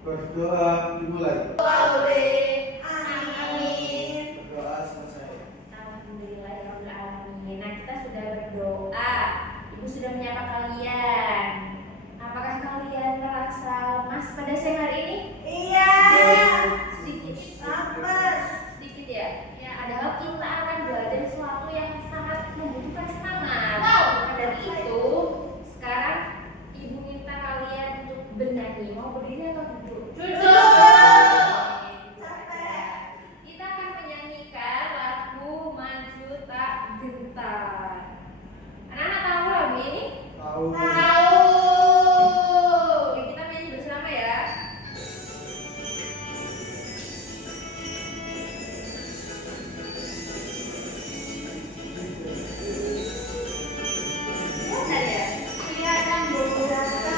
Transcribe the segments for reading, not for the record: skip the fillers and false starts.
Berdoa dimulai. Boleh. Amin. Berdoa selesai. Alhamdulillahirrahmanirrahim. Nah, kita sudah berdoa. Ibu sudah menyapa kalian. Apakah kalian merasa lemas pada siang hari ini? Iya. Sedikit. Lemas. Sedikit ya? Ya. Padahal kita akan belajar sesuatu yang sangat membutuhkan semangat. Maka dari itu, sekarang ibu minta kalian untuk bernyanyi. Mau berdiri atau duduk? Kita akan menyanyikan lagu Maju Tak Gentar. Anak-anak tahu lagu ini? Tahu. Oke, kita nyanyi bersama ya. Sadar ya? Kelihatan beberapa.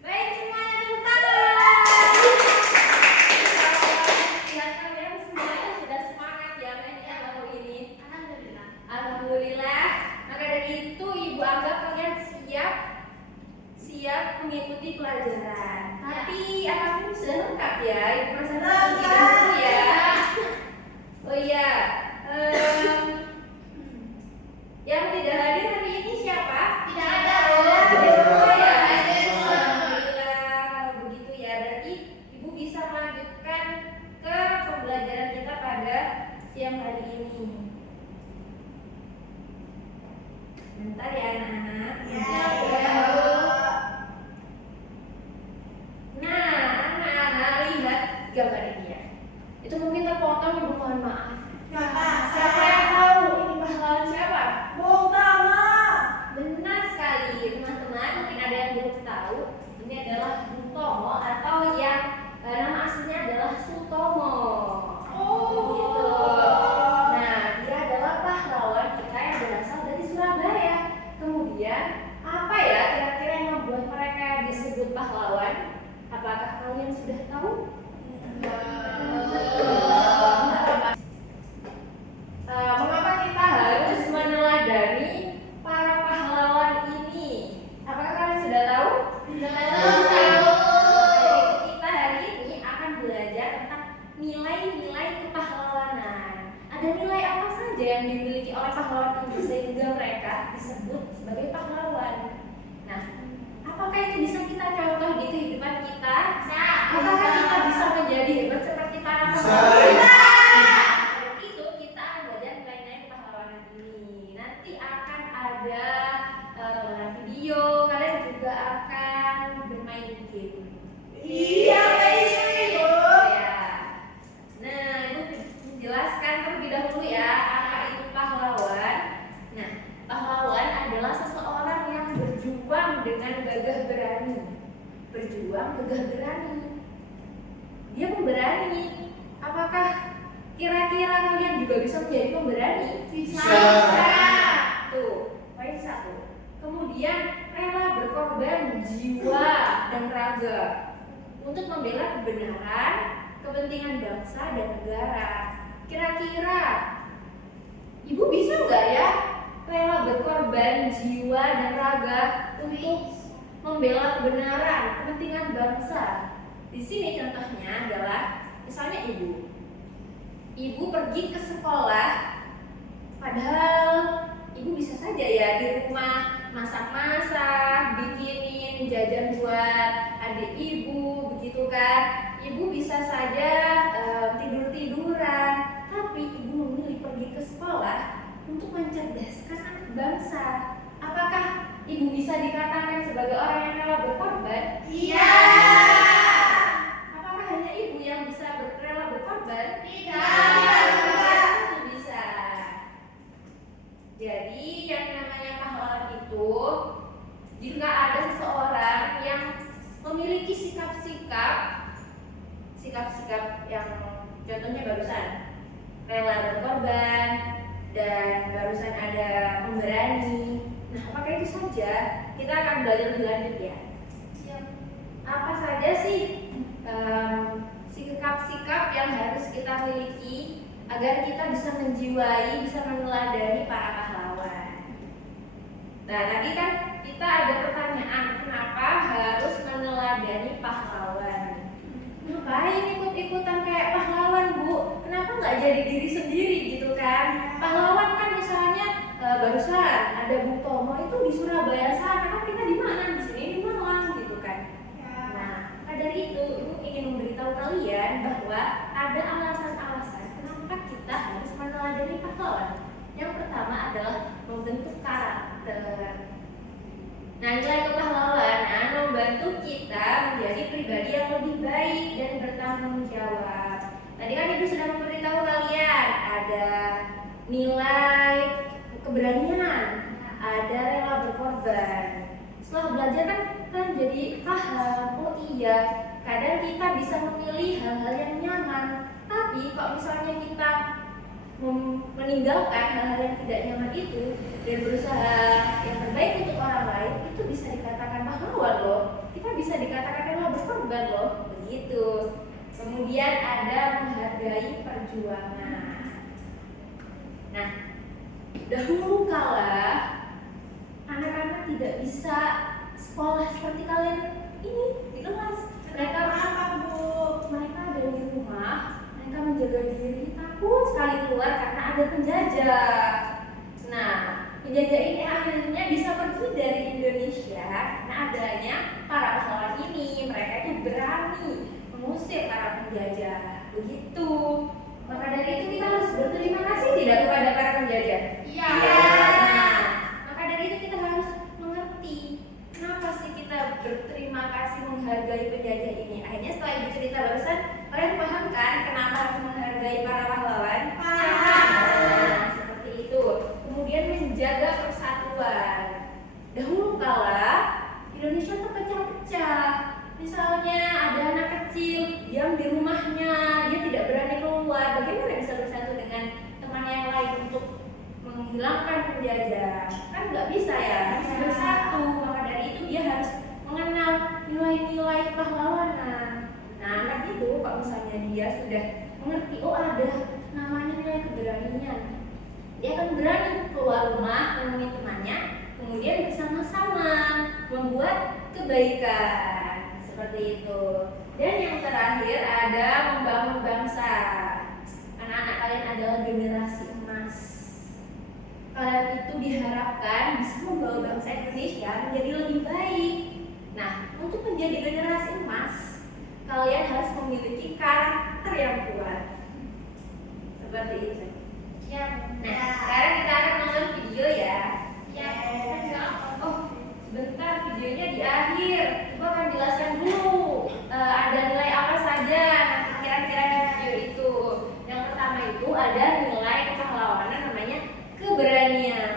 Baik, semuanya tepuk tangan. Lihat kalian semuanya sudah semangat ya mainnya lagu ini. Alhamdulillah. Maka dari itu ibu anggap kalian siap mengikuti pelajaran. Tapi apapun sudah lengkap ya. Ibu rasa tidak dulu ya. Oh iya. Yang tidak hadir hari ini siapa? Tidak ada. Hadir semua ya. Hadir semua. Alhamdulillah. Begitu ya. Berarti ibu bisa melanjutkan ke pembelajaran kita pada siang hari ini. Bentar ya anak-anak. Nah, anak-anak lihat gambar ini ya. Itu mungkin terpotong, ibu mohon maaf. Siapa yang tahu ini pahlawan siapa? Benar sekali teman-teman. Mungkin ada yang belum tahu. Ini adalah Bung Tomo atau yang nama aslinya adalah Sutomo. Gitu. Nah, dia adalah pahlawan kita yang berasal dari Surabaya. Kemudian apa ya kira-kira yang membuat mereka disebut pahlawan? Apakah kalian sudah tahu? Mengapa kita harus meneladani para pahlawan ini? Apakah kalian sudah tahu? Jadi kita hari ini akan belajar tentang nilai-nilai kepahlawanan. Ada nilai apa saja yang dimiliki oleh pahlawan ini sehingga mereka disebut sebagai pahlawan? Nah, apakah itu bisa kita contoh di kehidupan kita? Apakah kita bisa menjadi hebat seperti para pahlawan? Dari itu kita akan belajar nilai-nilai kepahlawanan ini. Nanti akan ada tontonan video, kalian juga akan bermain game. Ya. Nah, ibu menjelaskan terlebih dahulu ya apa itu pahlawan. Nah, pahlawan adalah seseorang yang berjuang dengan gagah berani. Berjuang gagah berani. Dia pemberani. Apakah kira-kira kalian juga bisa menjadi pemberani? Bisa. Tuh, poin satu. Kemudian rela berkorban jiwa dan raga untuk membela kebenaran, kepentingan bangsa dan negara. Kira-kira ibu bisa nggak ya rela berkorban jiwa dan raga untuk membela kebenaran, kepentingan bangsa? Di sini contohnya adalah misalnya ibu pergi ke sekolah, padahal ibu bisa saja ya di rumah masak-masak, bikinin jajan buat adik ibu, begitu kan? Ibu bisa saja tidur-tiduran, tapi ibu memilih pergi ke sekolah untuk mencerdaskan anak bangsa. Apakah ibu bisa dikatakan sebagai orang yang rela berkorban? Iya. Apakah hanya ibu yang bisa rela berkorban? Tidak. Itu bisa. Jadi yang namanya pahlawan itu jika ada seseorang yang memiliki sikap-sikap yang contohnya barusan rela berkorban dan barusan ada pemberani. Nah, apakah itu saja? Kita akan belajar lebih lanjut ya. apa saja sih sikap-sikap yang harus kita miliki agar kita bisa menjiwai, bisa meneladani para pahlawan. Nah, tadi kan kita ada pertanyaan, kenapa harus meneladani pahlawan? Ngapain ikut-ikutan kayak pahlawan, Bu? Kenapa nggak jadi diri sendiri gitu kan? Pahlawan kan misalnya barusan ada Bung Tomo itu di Surabaya sana, kan kita di mana? Di sini di Malang gitu kan. Nah, dari itu Ibu ingin memberitahu kalian bahwa ada alasan-alasan kenapa kita harus meneladani pahlawan. Yang pertama adalah membentuk karakter. Nah, nilai kepahlawanan membantu kita menjadi pribadi yang lebih baik dan bertanggung jawab. Tadi kan Ibu sudah memberitahu kalian ada nilai keberanian, ada rela berkorban. Setelah belajar kan jadi paham, oh iya, kadang kita bisa memilih hal-hal yang nyaman. Tapi kalau misalnya kita meninggalkan hal-hal yang tidak nyaman itu dan berusaha yang terbaik untuk orang lain, itu bisa dikatakan pahlawan loh. Kita bisa dikatakan rela berkorban loh, begitu. Kemudian ada menghargai perjuangan. Nah, dahulu kala anak-anak tidak bisa sekolah seperti kalian ini di kelas. Mereka ada di rumah, mereka menjaga diri, takut sekali keluar karena ada penjajah. Nah, penjajah ini akhirnya bisa pergi dari Indonesia karena adanya para pahlawan ini. Mereka itu berani mengusir para penjajah. Begitu. Maka dari itu kita harus berterima kasih tidak kepada para penjajah? Iya. Nah, maka dari itu kita harus mengerti kenapa sih kita berterima kasih menghargai penjajah ini. Akhirnya setelah Ibu cerita barusan, kalian paham kan kenapa harus menghargai para pahlawan? Nah, seperti itu. Kemudian menjaga persatuan. Dahulu kala Indonesia terpecah-pecah. Misalnya ada anak kecil diam di rumahnya, dia tidak berani keluar. Bagaimana bisa bersatu dengan temannya yang lain untuk menghilangkan penjajah? Kan nggak bisa ya, harus bersatu. Maka dari itu dia harus mengenal nilai-nilai pahlawanan. Nah, anak itu kalau misalnya dia sudah mengerti, oh ada namanya nilai keberanian, dia akan berani keluar rumah menemui temannya, kemudian bersama-sama membuat kebaikan. Seperti itu. Dan yang terakhir ada membangun bangsa. Anak-anak kalian adalah generasi emas. Kalian itu diharapkan bisa membawa bangsa Indonesia menjadi lebih baik. Nah, untuk menjadi generasi emas, kalian harus memiliki karakter yang kuat. Seperti itu. Nah, sekarang kita akan nonton video ya. Oh, sebentar, videonya di akhir. Ibu akan jelaskan dulu ada nilai apa saja nanti kira-kira di video itu. Yang pertama itu ada nilai kepahlawanan namanya keberanian.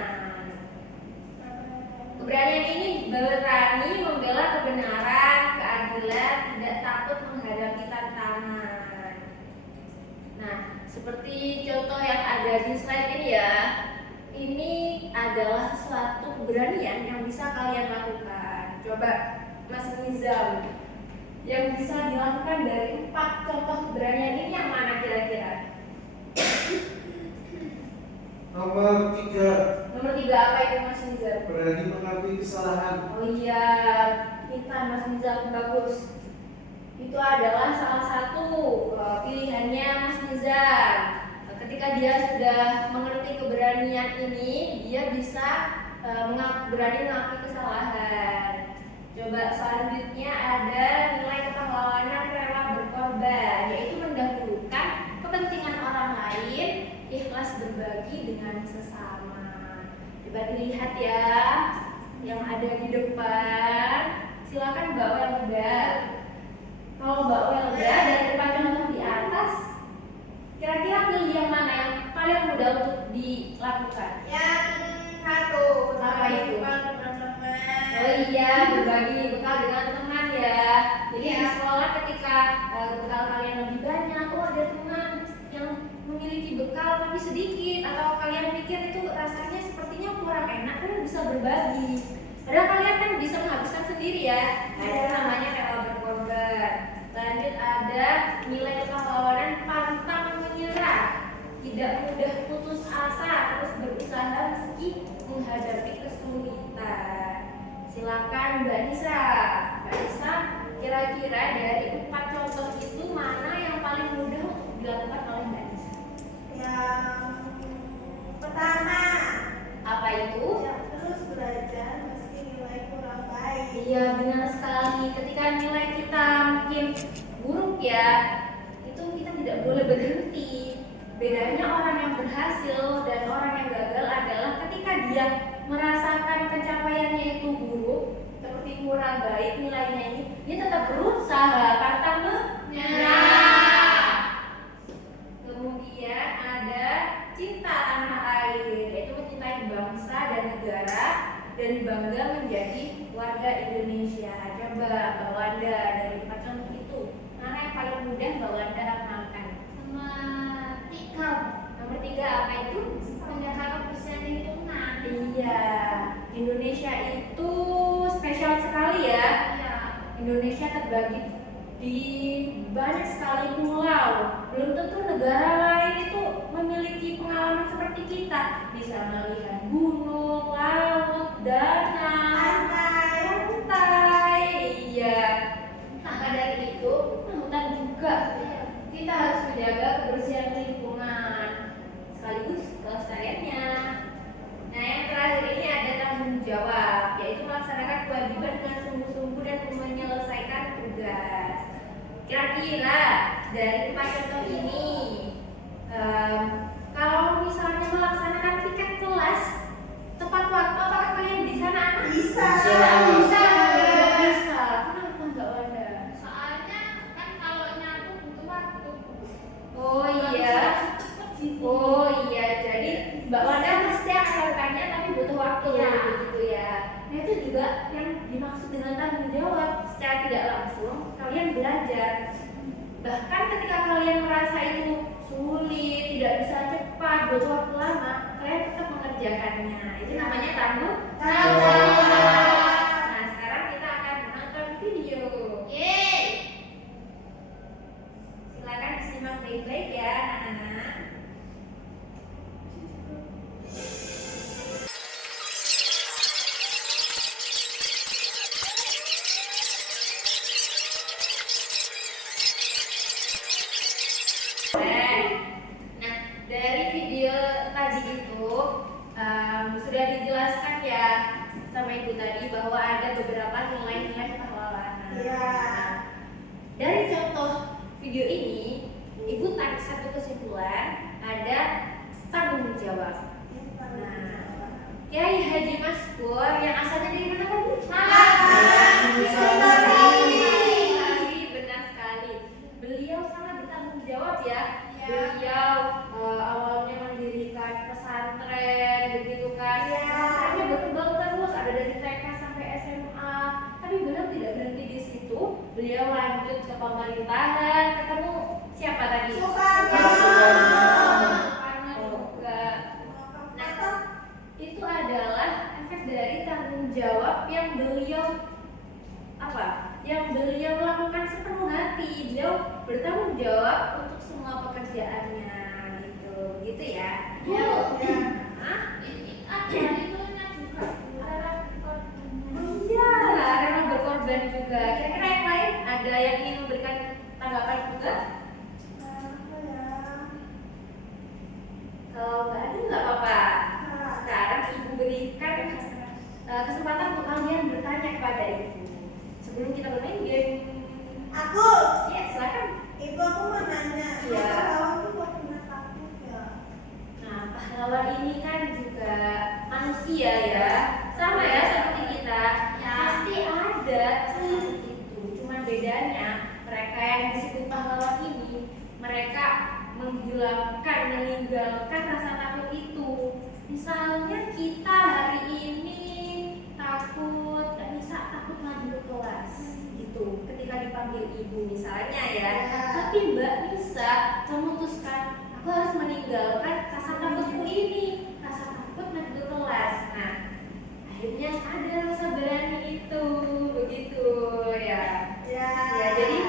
Keberanian ini berani membela kebenaran, keadilan, tidak takut menghadapi tantangan. Nah, seperti contoh yang ada di slide ini ya. Ini adalah suatu keberanian yang bisa kalian lakukan. Coba Mas Nizam, yang bisa dilakukan dari 4 contoh keberanian ini yang mana kira-kira? Nomor 3, Nomor 3 apa itu Mas Nizam? berani mengakui kesalahan. Oh iya, kita Mas Nizam, bagus. Itu adalah salah satu pilihannya Mas Nizam. Ketika dia sudah mengerti keberanian ini, dia bisa berani mengakui kesalahan. Coba selanjutnya ada nilai kepahlawanan rela berkorban, yaitu mendahulukan kepentingan orang lain, ikhlas berbagi dengan sesama. Coba dilihat ya, yang ada di depan. Silakan Mbak Welda. Kalau Mbak Welda dari 4 contoh di atas, kira-kira pilih yang mana yang paling mudah untuk dilakukan? Yang satu. Apa itu? Teman-teman. Oh iya, berbagi bekal dengan teman ya. Jadi di sekolah ketika bekal kalian lebih banyak, oh ada teman yang memiliki bekal tapi sedikit, atau kalian pikir itu rasanya sepertinya kurang enak, kalian bisa berbagi. Padahal kalian kan bisa menghabiskan sendiri ya. Nah, itu namanya rela berkorban. Lanjut ada nilai kepahlawanan pantang menyerah, tidak mudah putus asa, terus berusaha meski menghadapi kesulitan. Silakan Mbak Nisa. Mbak Nisa, kira-kira dari 4 contoh itu mana yang paling mudah untuk dilakukan oleh Mbak Nisa? Yang pertama, Apa itu? terus belajar meski nilai kurang baik. Iya, benar sekali. Ketika nilai kita mungkin buruk ya, itu kita tidak boleh berhenti. Bedanya orang yang berhasil dan orang yang gagal adalah ketika dia merasakan pencapaiannya itu buruk, seperti kurang baik nilainya ini, dia tetap berusaha, pantang menyerah. Kemudian ada cinta tanah air, yaitu mencintai bangsa dan negara dan bangga menjadi warga Indonesia. Coba Mbak Wanda, dari 4 contoh itu mana yang paling mudah Mbak Wanda amalkan? Nomor 3 apa itu? Menjaga kebersihan lingkungan. Iya, Indonesia itu spesial sekali ya. Iya. Indonesia terbagi di banyak sekali pulau. Belum tentu negara lain itu memiliki pengalaman seperti kita, bisa melihat gunung, laut, danau, pantai. Iya. Maka dari itu, hutan juga. Kita harus menjaga kebersihan lingkungan sekaligus kelestariannya. Nah, yang terakhir ini ada tanggung jawab, yaitu melaksanakan kewajiban dengan sungguh-sungguh dan menyelesaikan tugas. Kira-kira dari 4 contoh ini, kalau misalnya melaksanakan piket kelas tepat waktu, apakah kalian bisa anak? Bisa. Bisa. Bisa. Kenapa Mbak Wanda? Soalnya kan kalau nyapu butuh waktu. Oh iya. Oh iya, jadi Mbak Wanda pasti akan melakukannya tapi butuh waktu Ya. begitu ya. Nah itu juga yang dimaksud dengan tanggung jawab. Secara tidak langsung kalian belajar. Bahkan ketika kalian merasa itu sulit, tidak bisa cepat, butuh waktu lama, kalian tetap mengerjakannya. Itu namanya tanggung jawab. Nah sekarang kita akan menonton video. Yeay. Silakan disimak baik-baik ya anak-anak. Nah, dari video tadi itu sudah dijelaskan ya sama ibu tadi bahwa ada beberapa nilai-nilai kepahlawanan. Iya. Dari contoh video ini, ibu tarik satu kesimpulan, ada tanggung jawab. Kiai Haji Maskur yang asalnya dari mana tadi? Sekali, benar sekali. Beliau sangat bertanggung jawab ya. Ya. Beliau awalnya mendirikan pesantren, begitu kan? Ya. Pesantrennya berkembang terus, ada dari TK sampai SMA. Tapi beliau tidak berhenti di situ. Beliau lanjut ke pemerintahan, ketemu siapa tadi? Soekarno. Soekarno juga. Nah, itu adalah efek dari tanggung jawab yang beliau lakukan sepenuh hati. Beliau bertanggung jawab untuk semua pekerjaannya gitu ya. Iya. Hah? Ada itunya juga. Iya, rela berkorban juga. Kira-kira yang lain ada yang ingin memberikan tanggapan juga? Apa ya? Kalau nggak ada nggak apa-apa. Sekarang ibu berikan kesempatan untuk kalian bertanya kepada ibu. Sebelum kita bermain game, Aku. ya silakan. Ibu aku mau nanya. Iya. Pahlawan tuh kok pernah takut ya? Nah, pahlawan ini kan juga manusia ya, sama ya seperti kita. Ya. Pasti ada seperti itu. Cuman bedanya mereka yang disebut pahlawan ini, mereka meninggalkan rasa takut itu. Misalnya kita hari ini takut, takut maju ke kelas gitu. Ketika dipanggil ibu misalnya ya, tapi Mbak Nisa memutuskan aku harus meninggalkan rasa takutku ini, rasa takut maju ke kelas. Nah, akhirnya ada rasa berani itu, begitu ya. Ya. Ya, jadi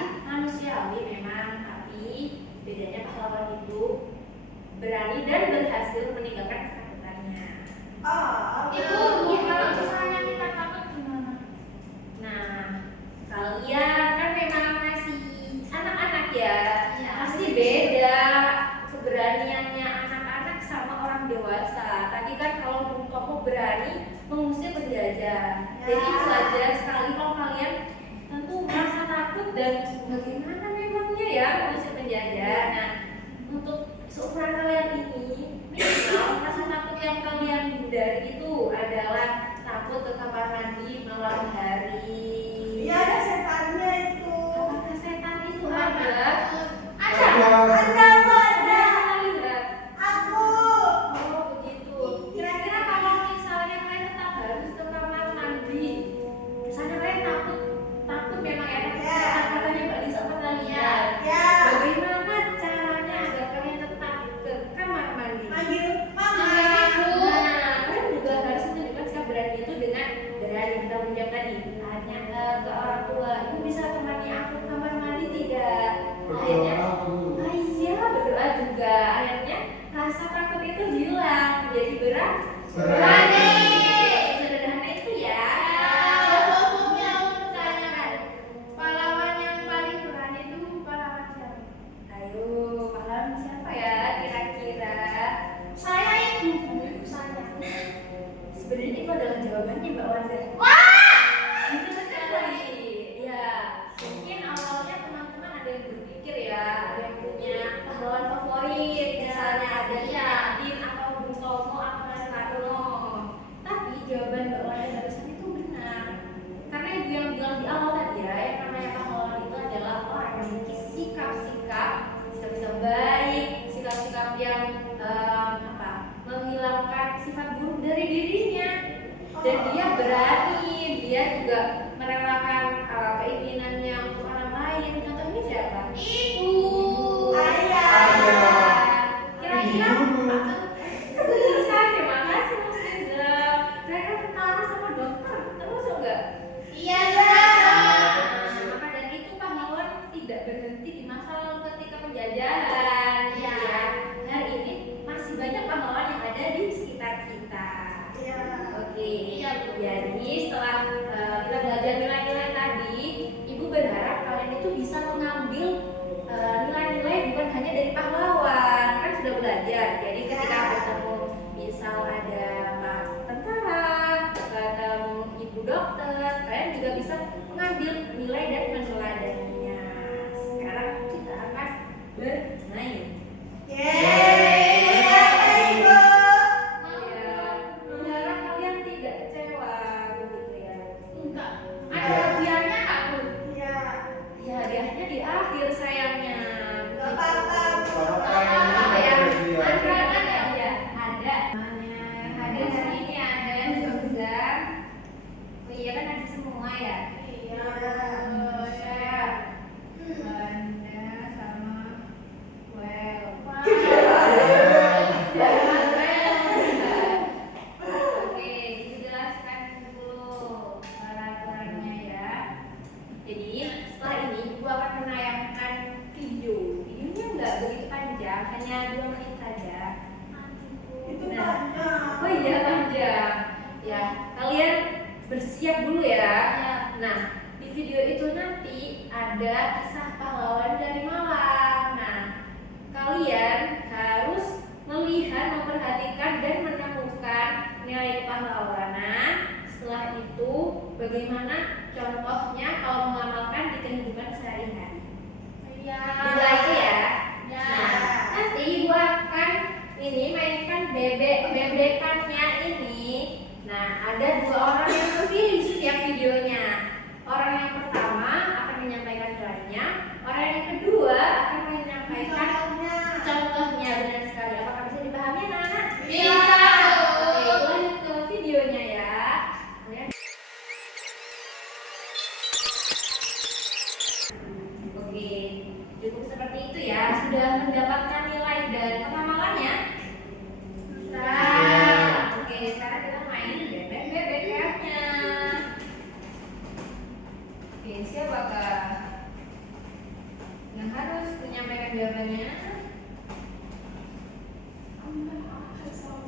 Banda sama well. Oke, dijelaskan dulu peraturannya ya. Jadi setelah ini ibu akan menayangkan video. Videonya nggak begitu panjang, hanya 2 menit saja. Itu Nah, panjang. oh iya panjang. Ya, kalian bersiap dulu ya. Nah, di video itu nanti ada kisah pahlawan dari Malang. Nah, kalian harus melihat, memperhatikan dan menemukan nilai kepahlawanan. Setelah itu, bagaimana contohnya kalau mengamalkan di kehidupan sehari-hari. Dua itu ya. Nah, nanti ibu akan ini mainkan bebekannya ini. Nah, ada 2 orang yang terpilih setiap videonya. Orang yang pertama akan menyampaikan nilainya, orang yang kedua akan menyampaikan contohnya. Benar sekali. Apakah bisa dipahami anak-anak? Bisa. Oke, lanjut ke videonya ya. Oke, cukup seperti itu ya. Sudah mendapatkan nilai dan pengamalannya? Oke, sekarang kita main bebek-bebeknya. Oke, siapakah yang harus menyampaikan jawabannya?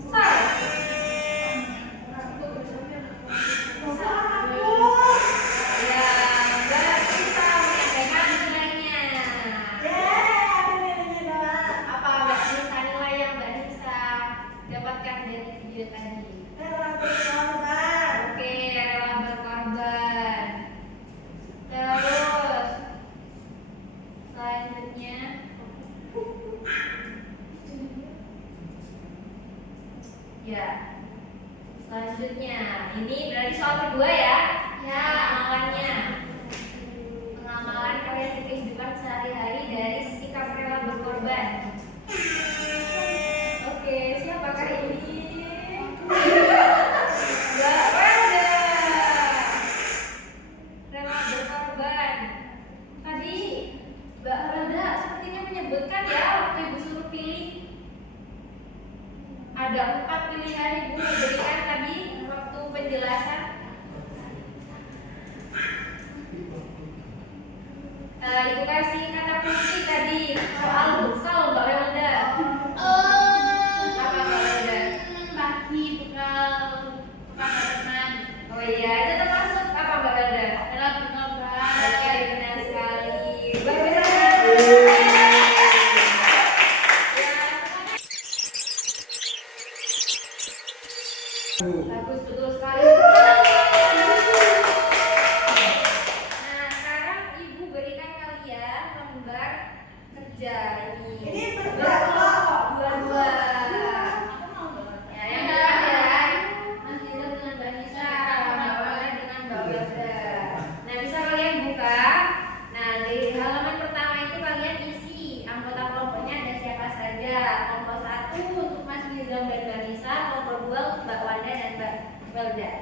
Start. Ya, Mbak Risa menyampaikan nilainya. Apa Mbak Risa nilai yang Mbak Risa dapatkan dari video tadi? Oke, rela berkorban. Terus selanjutnya ya. Selanjutnya ini berarti soal kedua ya. Pengamalannya. Pengamalan kalian di kehidupan sehari-hari dari sikap rela berkorban. Oke, siapakah ini? Mbak Wanda. Rela berkorban. Tadi Mbak Wanda sepertinya menyebutkan ya waktu ibu suruh pilih. Ada 4 pilihan ibu berikan tadi waktu penjelasan. Ibu kasih kata kunci tadi soal bekal Mbak Wanda. Apa Mbak Wanda? Bagi bekal teman. Oh iya, itu termasuk apa Mbak Wanda? Adalah bekal Oke, benar sekali. Bagus. Bagus, betul sekali. Nah, sekarang ibu berikan kalian lembar kerja ini. Ini berapa? Dua-dua. Ya, yang depan ya. Mas Nizar dengan Mbak Nisa, Mbak Wala dengan Mbak Wanda. Nah, bisa kalian buka. Nah, di halaman pertama itu kalian isi anggota kelompoknya ada siapa saja. Kelompok 1 untuk Mas Nizar dan Mbak Nisa, kelompok 2 untuk Mbak Wanda dan Mbak Welda.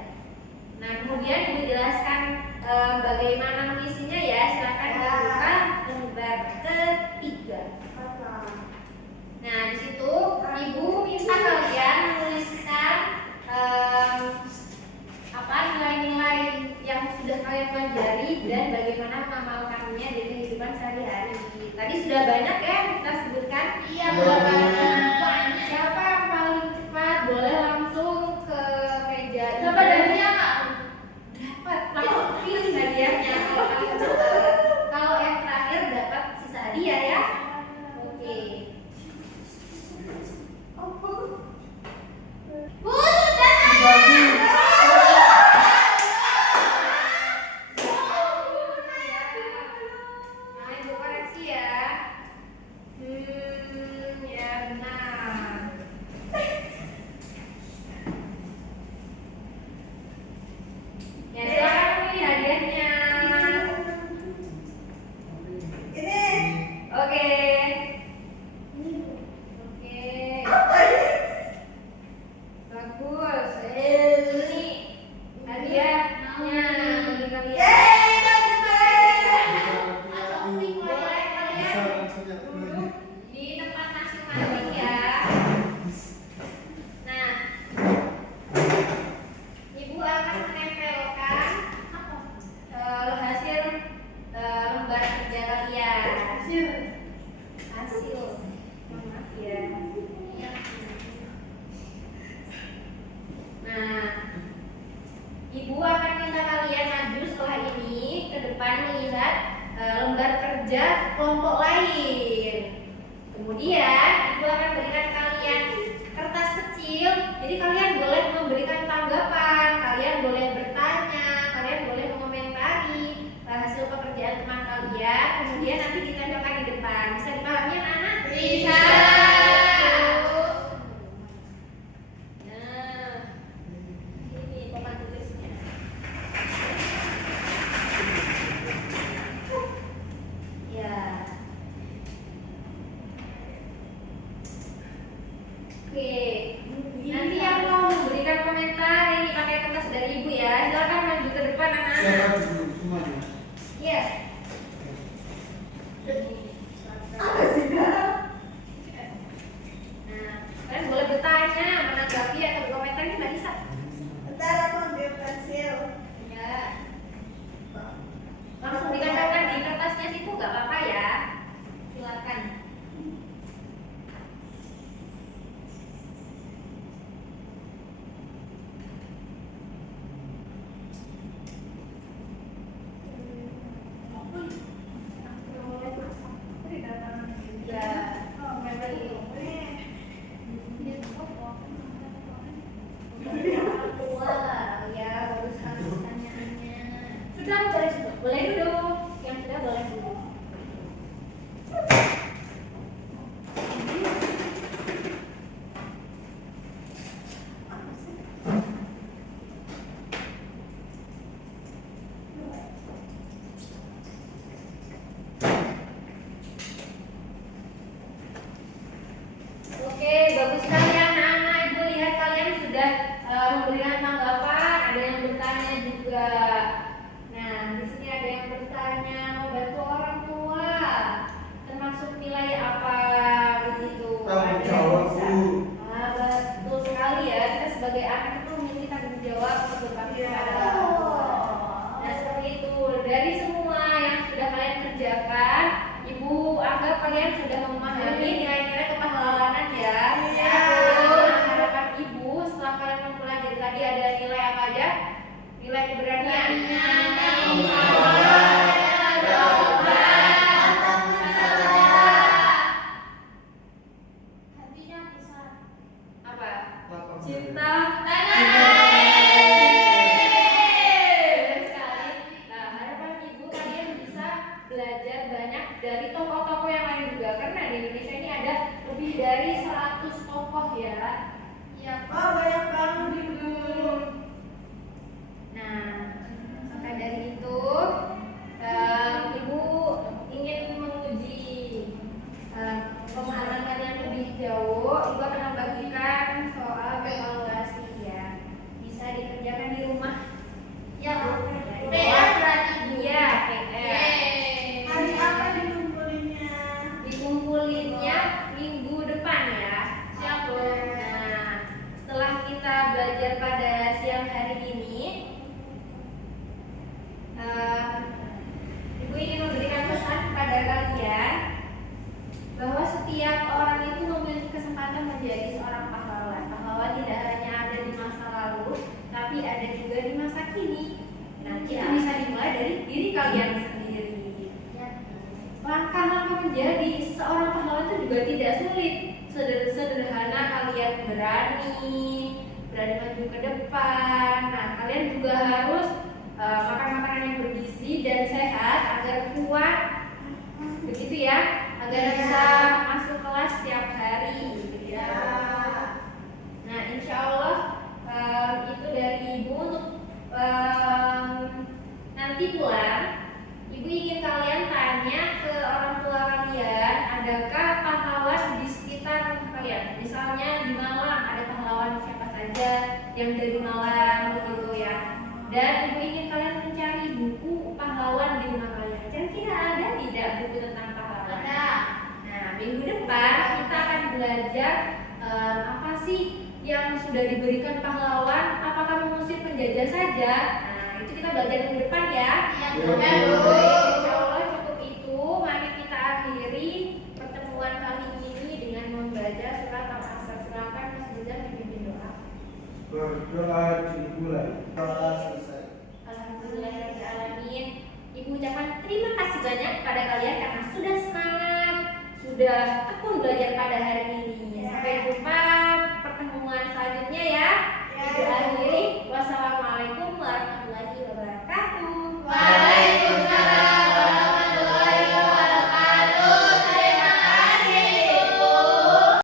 Nah, kemudian ibu jelaskan bagaimana mengisinya ya. Silakan dibuka lembar ketiga. Nah, di situ ibu minta kalian menuliskan apa nilai-nilai yang sudah kalian pelajari dan bagaimana mengamalkannya di kehidupan sehari-hari. Tadi sudah banyak ya kita sebutkan. Iya, Siapa yang paling cepat boleh langsung ke meja ini. Dapat hadiah nggak? Dapat, langsung pilih hadiahnya kalau kalian cepat. Kalau yang terakhir dapat sisa hadiah ya. Oke. Nah, ibu koreksi ya. Ya benar. melihat lembar kerja kelompok lain. Kemudian Ibu akan berikan kalian kertas kecil. Jadi kalian boleh memberikan tanggapan, kalian boleh bertanya, kalian boleh mengomentari hasil pekerjaan teman kalian. Kemudian nanti ditempelkan di depan. Bisa dipahami anak-anak? Bisa. Nah, ini papan tulisnya. Ya. Oke. Nanti yang mau memberikan komentar ini pakai kertas dari Ibu ya. Silakan maju ke depan anak-anak. Siapa dulu semuanya? Iya. Apa sih, Kak? Nah, kalian boleh bertanya, menanggapi atau berkomentar juga bisa. Bentar aku ambil pensil. Ya. Langsung ditempelkan di kertasnya situ nggak apa-apa ya. Silakan. Ya. Wah, ya bagus sekali pertanyaannya. Sudah boleh duduk. Boleh duduk. Yang sudah boleh duduk. Oke, bagus sekali anak-anak. Ibu lihat kalian sudah memberikan tanggapan, ada yang bertanya juga. Nah, di sini ada yang bertanya mau bantu orang tua, termasuk nilai apa begitu. Tanggung Ada yang jawab, bisa. Bu. Betul sekali ya. Kita sebagai anak itu memiliki tanggung jawab untuk berbakti kepada orang tua. Nah, seperti itu. Dari semua yang sudah kalian kerjakan, Ibu anggap kalian sudah memahami nilai-nilai kepahlawanan ya. Iya. Nah, harapan Ibu setelah kalian mempelajari tadi ada nilai apa aja? Nilai keberanian. Apa? Cinta. Benar sekali. Nah, harapan Ibu kalian bisa belajar banyak dari tokoh-tokoh yang lain juga karena di Indonesia ini ada lebih dari 100 tokoh ya. Oh, banyak banget Ibu. Nah, maka dari itu Ibu ingin menguji pemahaman yang lebih jauh. Ibu akan membagikan soal evaluasi ya. Bisa dikerjakan di rumah. Ya, Bu. PR berarti iya, PR. Hari apa dikumpulinnya? Dikumpulinnya minggu depan ya. Siap, Bu. Nah, setelah kita belajar pada siang hari ini, Ibu ingin memberikan pesan kepada kalian bahwa setiap orang itu memiliki kesempatan menjadi seorang pahlawan. Pahlawan tidak hanya ada di masa lalu, tapi ada juga di masa kini. Nah, itu bisa dimulai dari diri kalian sendiri. Langkah-langkah menjadi seorang pahlawan itu juga tidak sulit. Sederhana kalian berani maju ke depan. Nah, kalian juga harus makan makanan yang bergizi dan sehat agar kuat, begitu ya, agar bisa masuk kelas setiap hari, gitu ya. Nah, insya Allah itu dari Ibu untuk nanti pulang. Ibu ingin kalian tanya ke orang tua kalian, adakah pahlawan di sekitar rumah kalian? Misalnya di Malang ada pahlawan siapa saja yang dari Malang, begitu ya. Dan Ibu ingin kalian mencari buku pahlawan di rumah kalian. Kira-kira ada tidak buku tentang pahlawan? Ada. Nah, minggu depan kita akan belajar apa sih yang sudah diberikan pahlawan. Apakah mengusir penjajah saja? Nah, itu kita belajar minggu depan ya. Insya Allah cukup itu. Mari kita akhiri pertemuan kali ini dengan membaca surat Al-Asr. Silakan Mas Rizal memimpin doa. Berdoa dimulai. Doa selesai. Alhamdulillahirrahmanirrahim. Ibu mengucapkan terima kasih banyak pada kalian karena sudah semangat, sudah tekun belajar pada hari ini. Sampai jumpa pertemuan selanjutnya ya. Kita akhiri. Wassalamualaikum.